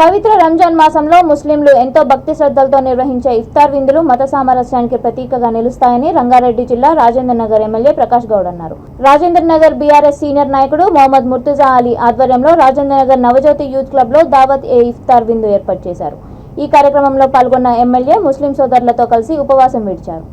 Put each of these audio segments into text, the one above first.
పవిత్ర రంజాన్ మాసంలో ముస్లింలు ఎంతో భక్తి శ్రద్ధలతో నిర్వహించే ఇఫ్తార్ విందులు మత సామరస్యానికి ప్రతీకగా నిలుస్తాయని రంగారెడ్డి జిల్లా రాజేంద్ర నగర్ ఎమ్మెల్యే ప్రకాష్ గౌడ్ అన్నారు. రాజేంద్ర నగర్ బీఆర్ఎస్ సీనియర్ నాయకుడు మొహమ్మద్ ముర్తుజా అలీ ఆధ్వర్యంలో రాజేంద్ర నగర్ నవజ్యోతి యూత్ క్లబ్ లో దావత్ ఏ ఇఫ్తార్ విందు ఏర్పాటు చేశారు. ఈ కార్యక్రమంలో పాల్గొన్న ఎమ్మెల్యే ముస్లిం సోదరులతో కలిసి ఉపవాసం విడిచారు.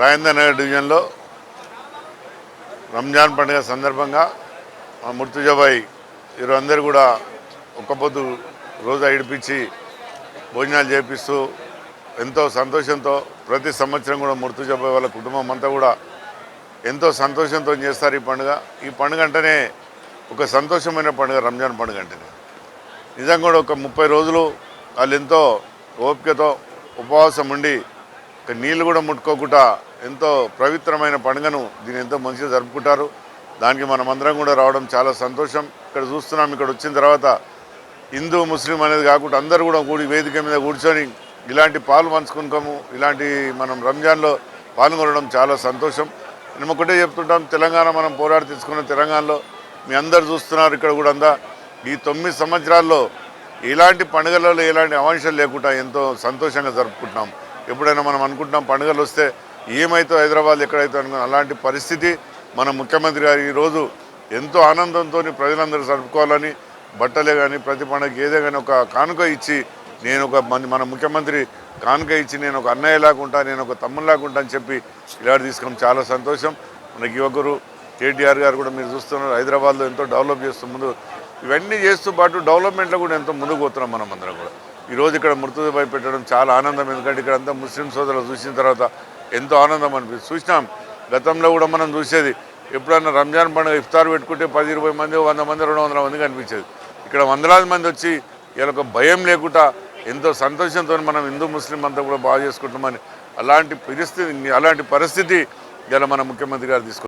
రాజేంద్ర నగర్ డివిజన్లో రంజాన్ పండుగ సందర్భంగా మా ముర్తుజాబాయి వీరందరూ కూడా ఒక్కపొద్దు రోజా ఇడిపించి భోజనాలు చేపిస్తూ ఎంతో సంతోషంతో ప్రతి సంవత్సరం కూడా ముర్తుజాబాయి వాళ్ళ కుటుంబం అంతా కూడా ఎంతో సంతోషంతో చేస్తారు ఈ పండుగ. ఈ పండుగ అంటేనే ఒక సంతోషమైన పండుగ రంజాన్ పండుగ అంటేనే. నిజంగా కూడా ఒక 30 రోజులు వాళ్ళు ఎంతో ఓపికతో ఉపవాసం ఉండి నీళ్ళు కూడా ముట్టుకోకుండా ఎంతో పవిత్రమైన పండుగను దీన్ని ఎంతో మంచిగా జరుపుకుంటారు. దానికి మనమందరం కూడా రావడం చాలా సంతోషం. ఇక్కడ చూస్తున్నాం, ఇక్కడ వచ్చిన తర్వాత హిందూ ముస్లిం అనేది కాకుండా అందరూ కూడా వేదిక మీద కూర్చొని ఇలాంటి పాలు పంచుకుంటాము. ఇలాంటి మనం రంజాన్లో పాల్గొనడం చాలా సంతోషం. మేము ఒకటే చెప్తుంటాం, తెలంగాణ మనం పోరాడి తీసుకున్న తెలంగాణలో మీ అందరు చూస్తున్నారు. ఇక్కడ కూడా అందా ఈ 9 సంవత్సరాల్లో ఇలాంటి పండుగలలో ఎలాంటి అవాంక్షలు లేకుండా ఎంతో సంతోషంగా జరుపుకుంటున్నాం. ఎప్పుడైనా మనం అనుకుంటున్నాం పండుగలు వస్తే ఏమైతే హైదరాబాద్ ఎక్కడైతే అనుకున్నాం, అలాంటి పరిస్థితి మన ముఖ్యమంత్రి గారు ఈరోజు ఎంతో ఆనందంతో ప్రజలందరూ జరుపుకోవాలని బట్టలే కానీ ప్రతి పండుగకి ఏదే కానీ ఒక కానుక ఇచ్చి నేను ఒక మన ముఖ్యమంత్రి కానుక ఇచ్చి నేను ఒక అన్నయ్యలాగా ఉంటా, నేను ఒక తమ్ముళ్ళలాగా ఉంటా అని చెప్పి ఇలా తీసుకోవడం చాలా సంతోషం. మనకి యువకురు కేటీఆర్ గారు కూడా మీరు చూస్తున్నారు, హైదరాబాద్లో ఎంతో డెవలప్ చేస్తూ ముందు ఇవన్నీ చేస్తూ పాటు డెవలప్మెంట్లో కూడా ఎంతో ముందుకు పోతున్నాం మనం అందరం కూడా. ఈరోజు ఇక్కడ ముర్తుజాబాయి పెట్టడం చాలా ఆనందం. ఎందుకంటే ఇక్కడ అంతా ముస్లిం సోదరులు చూసిన తర్వాత ఎంతో ఆనందం అనిపిస్తుంది. చూసినాం గతంలో కూడా మనం చూసేది, ఎప్పుడన్నా రంజాన్ పండుగ ఇఫ్తార్ పెట్టుకుంటే 10-20 మంది 100 మంది 200 మంది కనిపించేది. ఇక్కడ వందలాది మంది వచ్చి ఇలా ఒక భయం లేకుండా ఎంతో సంతోషంతో మనం హిందూ ముస్లిం అంతా కూడా బాగా చేసుకుంటామని అలాంటి పరిస్థితి ఇలా మన ముఖ్యమంత్రి గారు తీసుకుంటారు.